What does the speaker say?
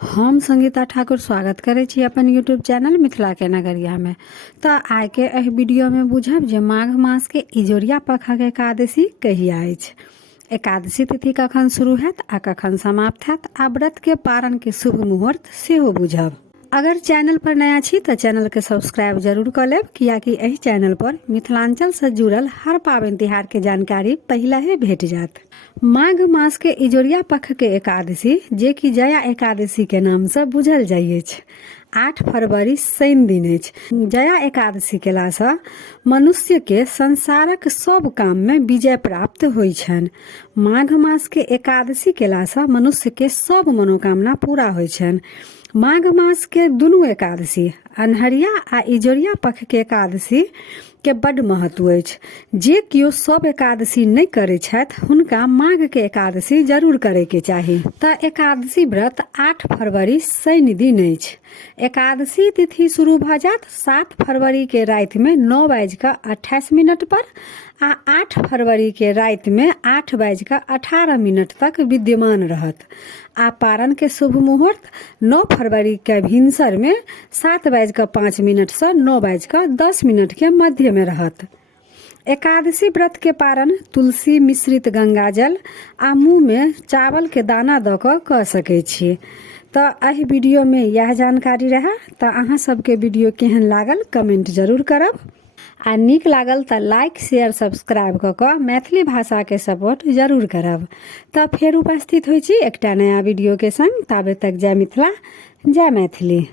हम संगीता ठाकुर स्वागत करे छी अपन यूट्यूब चैनल मिथिला के नगरिया में। तो आइ के एह वीडियो में बुझब जे माघ मास के इजोरिया पखक एकादशी कहिया अछि, एकादशी तिथि कखन शुरू हैत आ कखन समाप्त हैत, आ व्रत के पारण के शुभ मुहूर्त सेहो बुझब। अगर चैनल पर नया छी तो चैनल के सब्सक्राइब जरूर कर लेब, कियाकि एही चैनल पर मिथिलांचल से जुड़ल हर पावन तिहार के जानकारी पहले भेट जात। माघ मास के इजोरिया पक्ष के एकादशी, जे कि जया एकादशी के नाम से बुझल जाइ अछि, 8 फरवरी शनि दिन अछि। जया एकादशी केला से मनुष्य के संसारक सब काम में विजय प्राप्त होइ छनि। माघ मास के एकादशी केला से मनुष्य के सब मनोकामना पूरा होइ छनि। माघ मास के दुनू एकादशी, अन्हरिया आ इजोरिया पक्ष के एकादशी के बड़ महत्व अछि। जे कियो सब एकादशी नहीं करे छथि हुनका माघ के एकादशी जरूर करे के चाही। त एकादशी व्रत 8 फरवरी शनि दिन अछि। एकादशी तिथि शुरू भ जात 7 फरवरी के रात में 9:28 पर आ 8 फरवरी के रात में 8:18 तक विद्यमान रहत। आ पारण के शुभ मुहूर्त 9 फरवरी के भिनसर में 7:05 से 9:10 के मध्य में रहत। एकादशी व्रत के पारण तुलसी मिश्रित गंगाजल आ मुँह में चावल के दाना द क सकै छी। तो एहि वीडियो में यह जानकारी रहा। तो अहाँ सबके वीडियो केहन लागल कमेंट जरूर करब, आ नीक लागल तो लाइक शेयर सब्सक्राइब क मैथिली भाषा के सपोर्ट जरूर करब। तो फिर उपस्थित होइ छी एकटा नया वीडियो के संग। ताबे तक जय मिथिला जय मैथिली।